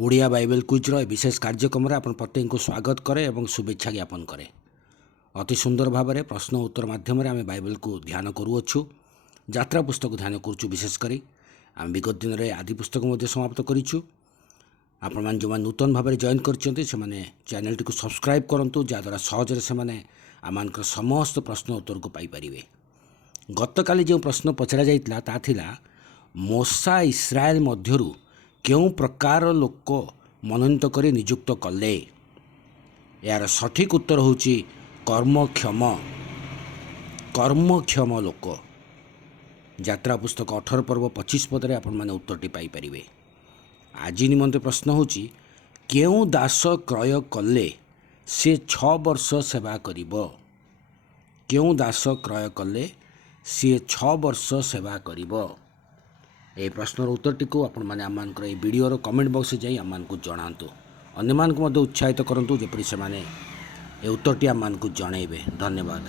Odia Bible क्विज्र विशेष कार्यक्रम में आपण प्रत्येक को स्वागत करे और शुभेच्छा ज्ञापन करे। अति सुंदर भाव में प्रश्न उत्तर माध्यम आम बाइबल को ध्यान करूँ। यात्रा पुस्तक ध्यान करुँ। विशेषकर आम विगत दिन में आदि पुस्तक समाप्त करूँ। आपण मैंने जो नूतन भाव में जॉइन कर चैनल टी सब्सक्राइब करूँ, जहाँद्वारा सहजरे से आम समस्त प्रश्न उत्तर को पाइपर। गत काली जो प्रश्न पचरा जाइतिला ता थिला मूसा इस्राएल मध्यरु केउं प्रकार लोक मनोनीत करी नियुक्त कले। यार सठिक उत्तर होची कर्मक्षम लोक। यात्रा पुस्तक 18 पर्व 25 पदरे आपण माने उत्तरटी पाई परिबे। आज निमंते प्रश्न होची केउं दास क्रय कले से 6 वर्ष सेवा करिबो। केउं दास क्रय कले सी 6 वर्ष सेवा करिबो। ए प्रश्नर उत्तरटी को आपण माने आमानकर ए वीडियोर कमेंट बॉक्स जाई आमानकु जणांतु। अन्य मानकु मध्य उत्साहित करंतु जेपरि से माने ए उत्तरटी आमानकु जणाइबे। धन्यवाद।